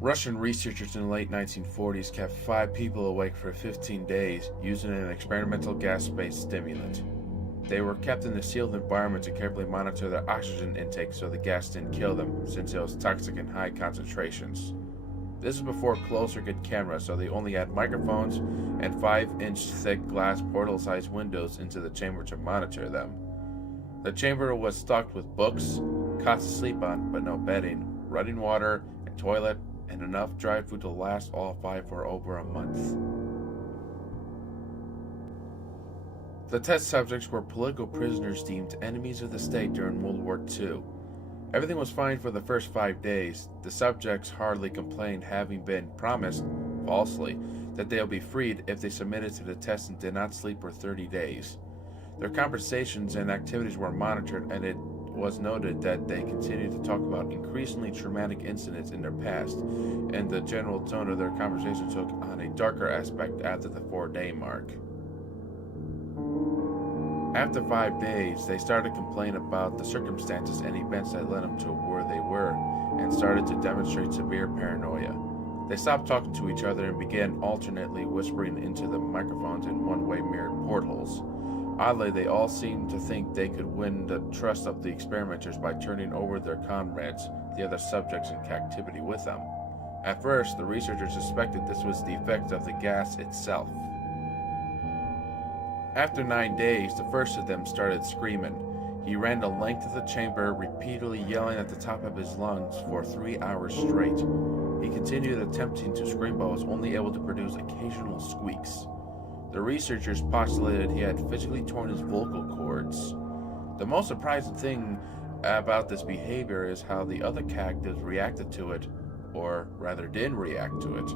Russian researchers in the late 1940s kept 5 people awake for 15 days using an experimental gas-based stimulant. They were kept in a sealed environment to carefully monitor their oxygen intake so the gas didn't kill them, since it was toxic in high concentrations. This was before close-circuit cameras, so they only had microphones and 5-inch thick glass portal-sized windows into the chamber to monitor them. The chamber was stocked with books, cots to sleep on, but no bedding, running water, a toilet, and enough dry food to last all 5 for over a month. The test subjects were political prisoners deemed enemies of the state during World War II. Everything was fine for the first 5 days. The subjects hardly complained, having been promised, falsely, that they'll be freed if they submitted to the test and did not sleep for 30 days. Their conversations and activities were monitored, and it was noted that they continued to talk about increasingly traumatic incidents in their past, and the general tone of their conversation took on a darker aspect after the 4-day mark. After 5 days, they started to complain about the circumstances and events that led them to where they were, and started to demonstrate severe paranoia. They stopped talking to each other and began alternately whispering into the microphones in one-way mirrored portholes. Oddly, they all seemed to think they could win the trust of the experimenters by turning over their comrades, the other subjects in captivity, with them. At first, the researchers suspected this was the effect of the gas itself. After 9 days, the first of them started screaming. He ran the length of the chamber, repeatedly yelling at the top of his lungs for 3 hours straight. He continued attempting to scream but was only able to produce occasional squeaks. The researchers postulated he had physically torn his vocal cords. The most surprising thing about this behavior is how the other captives reacted to it, or rather didn't react to it.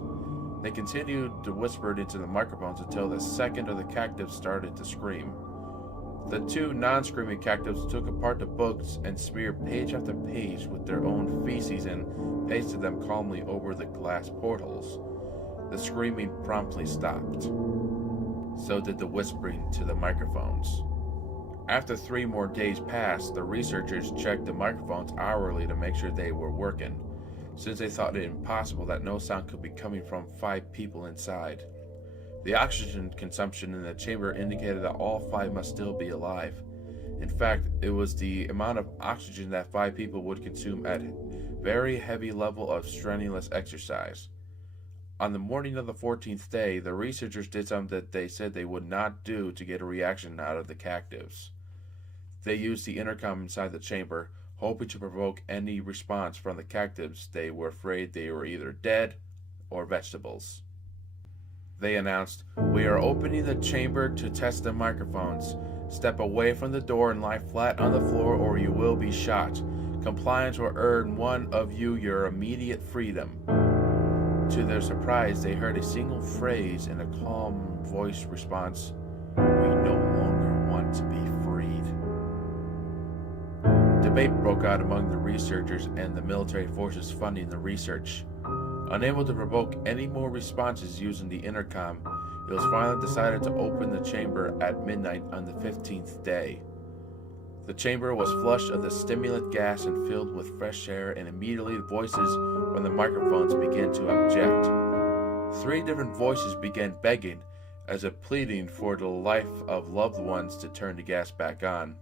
They continued to whisper it into the microphones until the second of the captives started to scream. The 2 non-screaming captives took apart the books and smeared page after page with their own feces and pasted them calmly over the glass portholes. The screaming promptly stopped. So did the whispering to the microphones. After 3 more days passed, the researchers checked the microphones hourly to make sure they were working, since they thought it impossible that no sound could be coming from 5 people inside. The oxygen consumption in the chamber indicated that all 5 must still be alive. In fact, it was the amount of oxygen that 5 people would consume at very heavy level of strenuous exercise. On the morning of the 14th day, the researchers did something that they said they would not do to get a reaction out of the captives. They used the intercom inside the chamber, hoping to provoke any response from the captives. They were afraid they were either dead or vegetables. They announced, "We are opening the chamber to test the microphones. Step away from the door and lie flat on the floor or you will be shot. Compliance will earn one of you your immediate freedom." To their surprise, they heard a single phrase in a calm voice response, "We no longer want to be freed." Debate broke out among the researchers and the military forces funding the research. Unable to provoke any more responses using the intercom, it was finally decided to open the chamber at midnight on the 15th day. The chamber was flushed of the stimulant gas and filled with fresh air, and immediately voices from the microphones began to object. 3 different voices began begging, as if pleading for the life of loved ones, to turn the gas back on.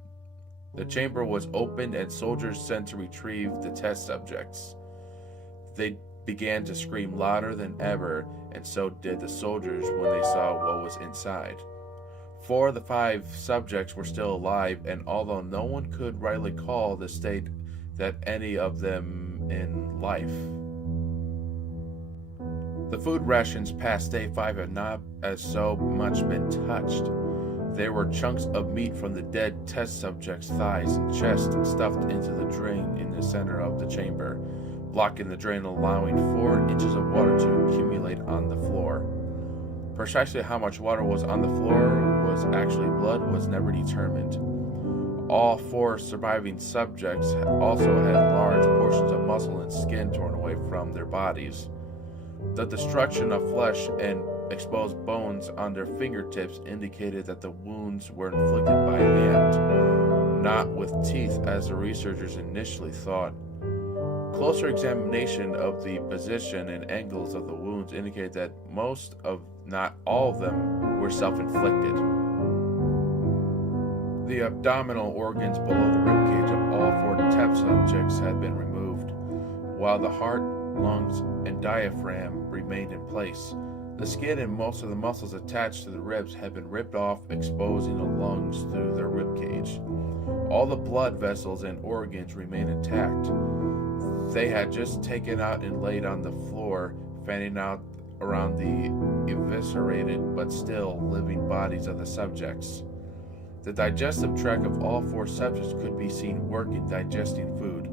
The chamber was opened and soldiers sent to retrieve the test subjects. They began to scream louder than ever, and so did the soldiers when they saw what was inside. 4 of the 5 subjects were still alive, and although no one could rightly call the state that any of them in life. The food rations past day 5 had not as so much been touched. There were chunks of meat from the dead test subjects' thighs and chest stuffed into the drain in the center of the chamber, blocking the drain, allowing 4 inches of water to accumulate on the floor. Precisely how much water was on the floor was actually blood was never determined. All 4 surviving subjects also had large portions of muscle and skin torn away from their bodies. The destruction of flesh and exposed bones on their fingertips indicated that the wounds were inflicted by hand, not with teeth as the researchers initially thought. Closer examination of the position and angles of the wounds indicated that most of, not all of them, were self-inflicted. The abdominal organs below the ribcage of all four test subjects had been removed, while the heart, lungs, and diaphragm remained in place. The skin and most of the muscles attached to the ribs had been ripped off, exposing the lungs through their ribcage. All the blood vessels and organs remained intact. They had just taken out and laid on the floor, fanning out around the eviscerated but still living bodies of the subjects. The digestive tract of all four subjects could be seen working, digesting food.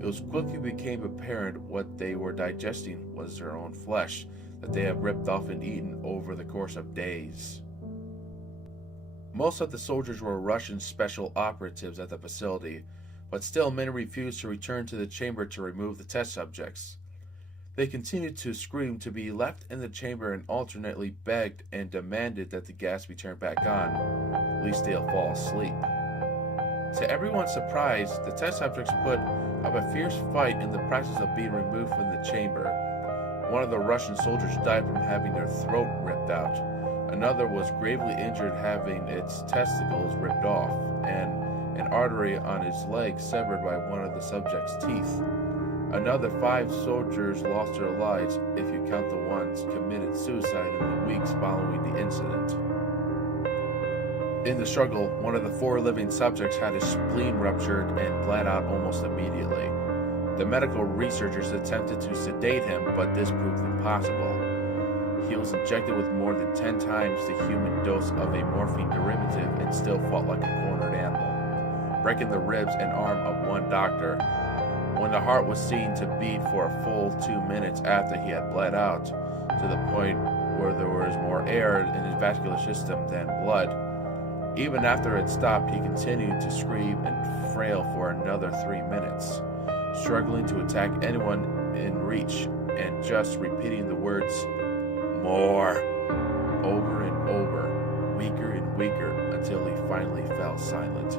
It was quickly became apparent what they were digesting was their own flesh that they had ripped off and eaten over the course of days. Most of the soldiers were Russian special operatives at the facility, but still many refused to return to the chamber to remove the test subjects. They continued to scream to be left in the chamber and alternately begged and demanded that the gas be turned back on, at least they'll fall asleep. To everyone's surprise, the test subjects put up a fierce fight in the process of being removed from the chamber. One of the Russian soldiers died from having their throat ripped out. Another was gravely injured, having its testicles ripped off, and an artery on his leg severed by one of the subject's teeth. Another 5 soldiers lost their lives, if you count the ones committed suicide in the weeks following the incident. In the struggle, one of the 4 living subjects had his spleen ruptured and bled out almost immediately. The medical researchers attempted to sedate him, but this proved impossible. He was injected with more than 10 times the human dose of a morphine derivative and still fought like a cornered animal, breaking the ribs and arm of one doctor. When the heart was seen to beat for a full 2 minutes after he had bled out, to the point where there was more air in his vascular system than blood. Even after it stopped, he continued to scream and frail for another 3 minutes, struggling to attack anyone in reach and just repeating the words, "More," over and over, weaker and weaker, until he finally fell silent.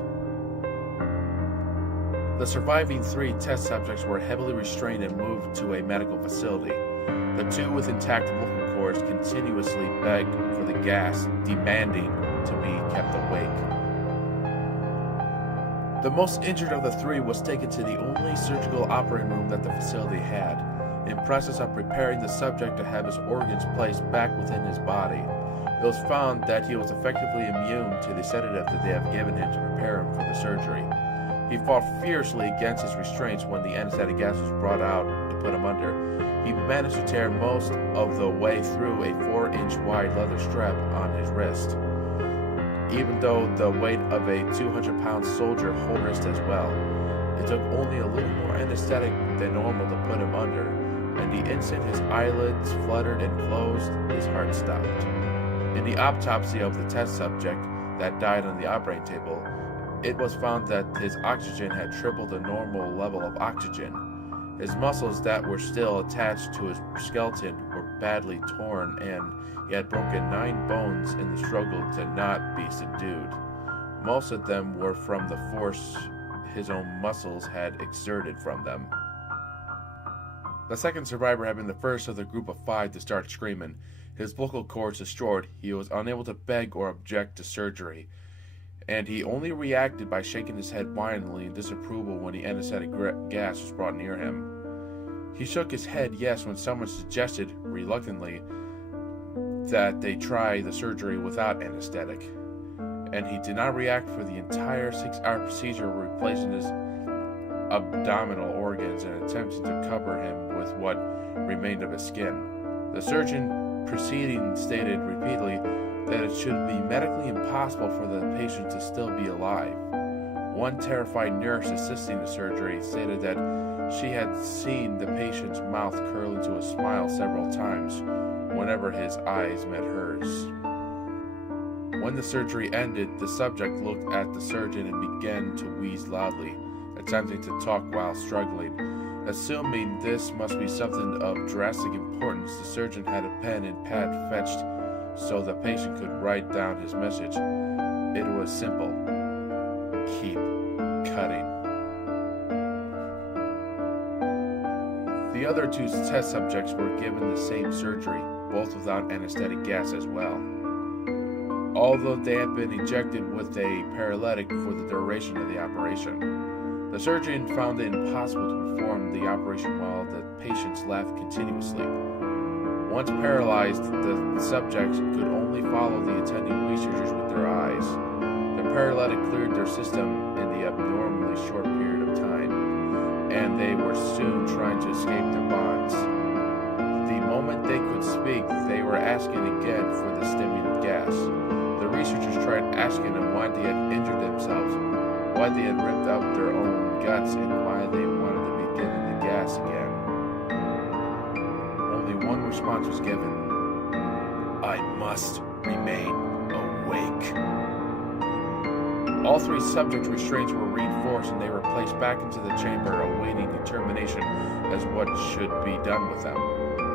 The surviving 3 test subjects were heavily restrained and moved to a medical facility. The 2 with intact vocal cords continuously begged for the gas, demanding to be kept awake. The most injured of the 3 was taken to the only surgical operating room that the facility had, in process of preparing the subject to have his organs placed back within his body. It was found that he was effectively immune to the sedative that they had given him to prepare him for the surgery. He fought fiercely against his restraints when the anesthetic gas was brought out to put him under. He managed to tear most of the way through a 4-inch wide leather strap on his wrist, even though the weight of a 200-pound soldier hold wrist as well. It took only a little more anesthetic than normal to put him under, and the instant his eyelids fluttered and closed, his heart stopped. In the autopsy of the test subject that died on the operating table, it was found that his oxygen had tripled the normal level of oxygen. His muscles that were still attached to his skeleton were badly torn, and he had broken 9 bones in the struggle to not be subdued. Most of them were from the force his own muscles had exerted from them. The second survivor had been the first of the group of 5 to start screaming. His vocal cords destroyed, he was unable to beg or object to surgery, and he only reacted by shaking his head violently in disapproval when the anesthetic gas was brought near him. He shook his head yes when someone suggested, reluctantly, that they try the surgery without anesthetic, and he did not react for the entire 6-hour procedure, replacing his abdominal organs and attempting to cover him with what remained of his skin. The surgeon proceeding stated repeatedly that it should be medically impossible for the patient to still be alive. One terrified nurse assisting the surgery stated that she had seen the patient's mouth curl into a smile several times whenever his eyes met hers. When the surgery ended, the subject looked at the surgeon and began to wheeze loudly, attempting to talk while struggling. Assuming this must be something of drastic importance, the surgeon had a pen and pad fetched so the patient could write down his message. It was simple. Keep cutting. other two test subjects were given the same surgery, both without anesthetic gas as well. Although they had been injected with a paralytic for the duration of the operation. The surgeon found it impossible to perform the operation while the patients laughed continuously. Once paralyzed, the subjects could only follow the attending researchers with their eyes. The paralytic cleared their system in the abnormally short period of time, and they were soon trying to escape their bonds. The moment they could speak, they were asking again for the stimulant gas. The researchers tried asking them why they had injured themselves, why they had ripped out their own guts, and why they wanted to be given the gas again. Only one response was given: I must remain awake. All three subjects' restraints were reinforced and they were placed back into the chamber, awaiting determination as what should be done with them.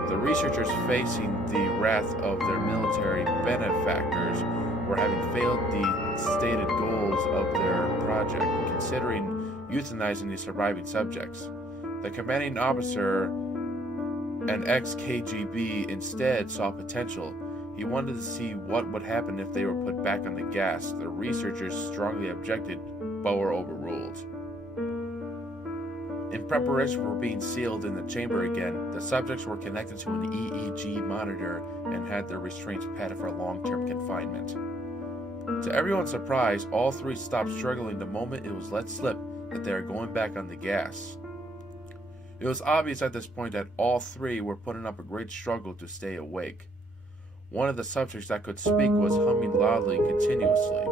The researchers, facing the wrath of their military benefactors, were having failed the stated goals of their project, considering euthanizing the surviving subjects. The commanding officer, an ex-KGB, instead saw potential. He wanted to see what would happen if they were put back on the gas. The researchers strongly objected, but were overruled. In preparation for being sealed in the chamber again, the subjects were connected to an EEG monitor and had their restraints padded for long-term confinement. To everyone's surprise, all three stopped struggling the moment it was let slip that they are going back on the gas. It was obvious at this point that all three were putting up a great struggle to stay awake. One of the subjects that could speak was humming loudly and continuously.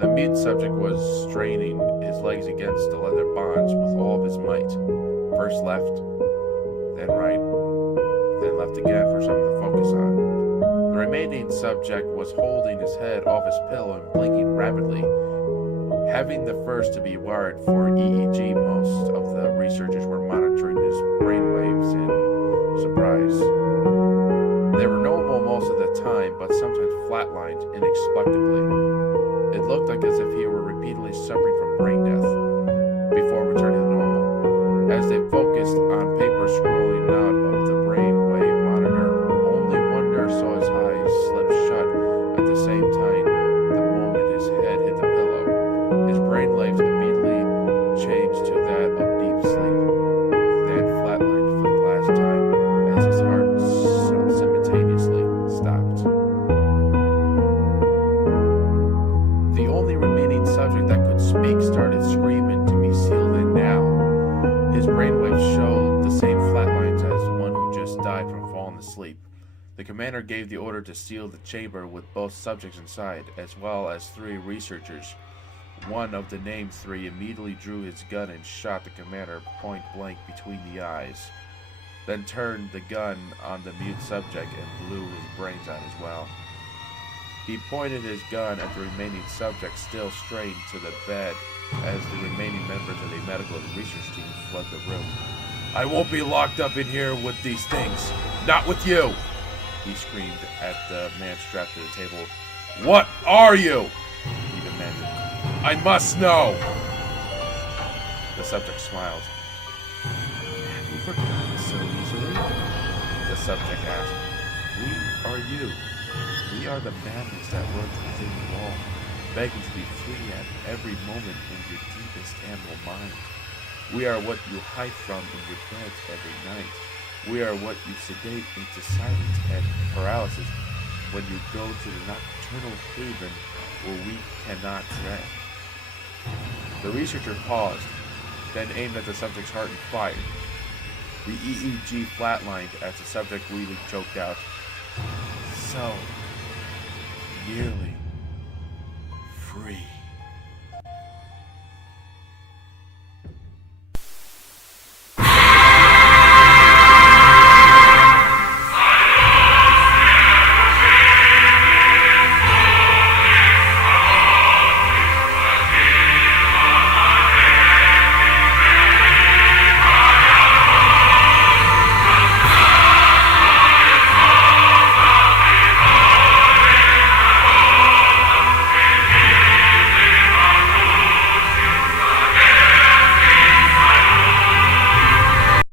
The mute subject was straining his legs against the leather bonds with all of his might. First left, then right, then left again for something to focus on. The remaining subject was holding his head off his pillow and blinking rapidly. Having the first to be wired for EEG, most of the researchers were monitoring his brainwaves in surprise. They were normal most of the time, but sometimes flatlined inexplicably. It looked like as if he were repeatedly suffering from brain death before returning to normal. As they focused on paper scrolling out of the brainwave monitor, only one nurse saw his eyes slip shut at the same time. The moment his head hit the pillow, his brainwaves immediately changed to that of deep sleep, then flatlined for the last time as his heart simultaneously stopped. The only remaining subject that could speak started screaming to be sealed in now. His brainwaves showed the same flatlines as the one who just died from falling asleep. The commander gave the order to seal the chamber with both subjects inside, as well as three researchers. One of the named three immediately drew his gun and shot the commander point blank between the eyes, then turned the gun on the mute subject and blew his brains out as well. He pointed his gun at the remaining subject, still strained to the bed, as the remaining members of the medical and research team fled the room. I won't be locked up in here with these things. Not with you! He screamed at the man strapped to the table. What are you? He demanded. I must know! The subject smiled. Have you forgotten so easily? The subject asked. We are you. We are the madness that lurks within you all, begging to be free at every moment in your deepest animal mind. We are what you hide from in your beds every night. We are what you sedate into silence and paralysis when you go to the nocturnal haven where we cannot tread. The researcher paused, then aimed at the subject's heart and fired. The EEG flatlined as the subject weakly choked out. So nearly free.